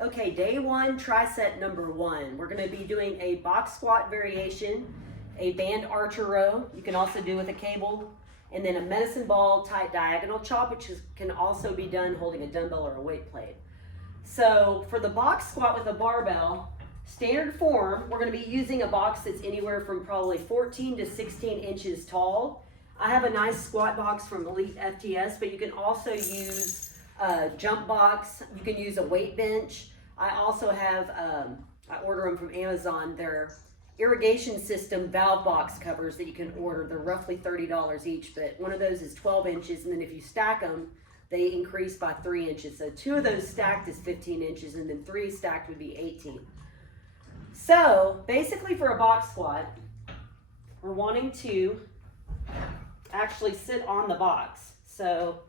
Okay, day one, tricep number one. We're gonna be doing a box squat variation, a band archer row. You can also do with a cable, and then a medicine ball tight diagonal chop, can also be done holding a dumbbell or a weight plate. So for the box squat with a barbell, standard form, we're gonna be using a box that's anywhere from probably 14 to 16 inches tall. I have a nice squat box from Elite FTS, but you can also use a jump box. You can use a weight bench. I also have, I order them from Amazon. They're irrigation system valve box covers that you can order. They're roughly $30 each, but one of those is 12 inches, and then if you stack them, they increase by 3 inches. So 2 of those stacked is 15 inches, and then 3 stacked would be 18. So basically for a box squat, we're wanting to actually sit on the box. So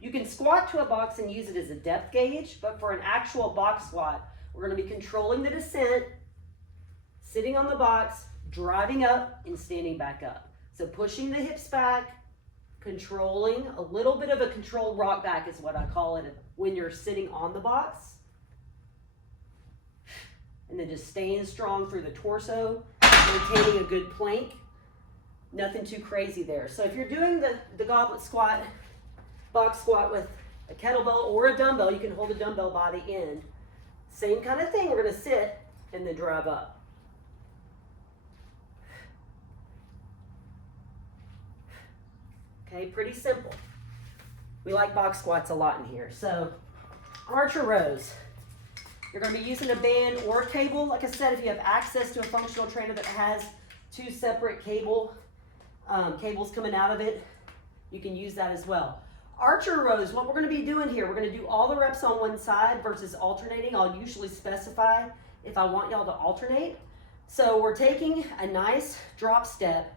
you can squat to a box and use it as a depth gauge, but for an actual box squat, we're going to be controlling the descent, sitting on the box, driving up, and standing back up. So pushing the hips back, controlling, a little bit of a controlled rock back is what I call it when you're sitting on the box. And then just staying strong through the torso, maintaining a good plank. Nothing too crazy there. So if you're doing the goblet squat, box squat with a kettlebell or a dumbbell, you can hold a dumbbell by the end. Same kind of thing, we're gonna sit and then drive up. Okay, pretty simple. We like box squats a lot in here. So archer rows. You're gonna be using a band or a cable. Like I said, if you have access to a functional trainer that has 2 separate cables coming out of it, you can use that as well. Archer rows, what we're gonna be doing here, we're gonna do all the reps on one side versus alternating. I'll usually specify if I want y'all to alternate. So we're taking a nice drop step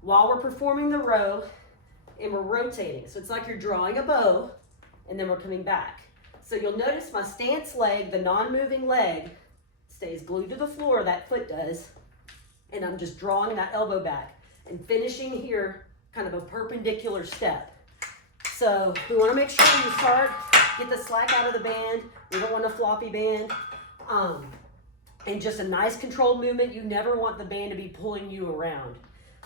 while we're performing the row, and we're rotating. So it's like you're drawing a bow, and then we're coming back. So you'll notice my stance leg, the non-moving leg, stays glued to the floor, that foot does, and I'm just drawing that elbow back and finishing here kind of a perpendicular step. So we want to make sure you get the slack out of the band. We don't want a floppy band. And just a nice controlled movement. You never want the band to be pulling you around.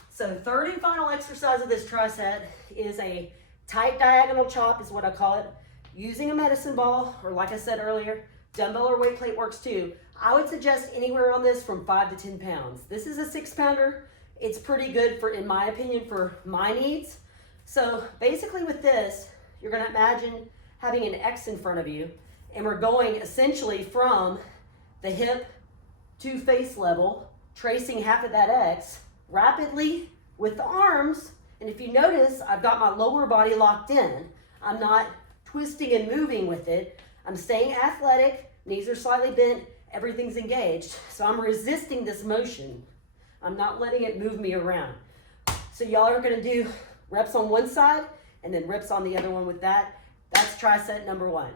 So third and final exercise of this tricep is a tight diagonal chop is what I call it. Using a medicine ball, or like I said earlier, dumbbell or weight plate works too. I would suggest anywhere on this from 5 to 10 pounds. This is a 6-pounder. It's pretty good for, in my opinion, for my needs. So basically with this, you're gonna imagine having an X in front of you, and we're going essentially from the hip to face level, tracing half of that X rapidly with the arms. And if you notice, I've got my lower body locked in. I'm not twisting and moving with it. I'm staying athletic, knees are slightly bent, everything's engaged. So I'm resisting this motion. I'm not letting it move me around. So y'all are gonna do reps on one side and then reps on the other one with that. That's tricep number one.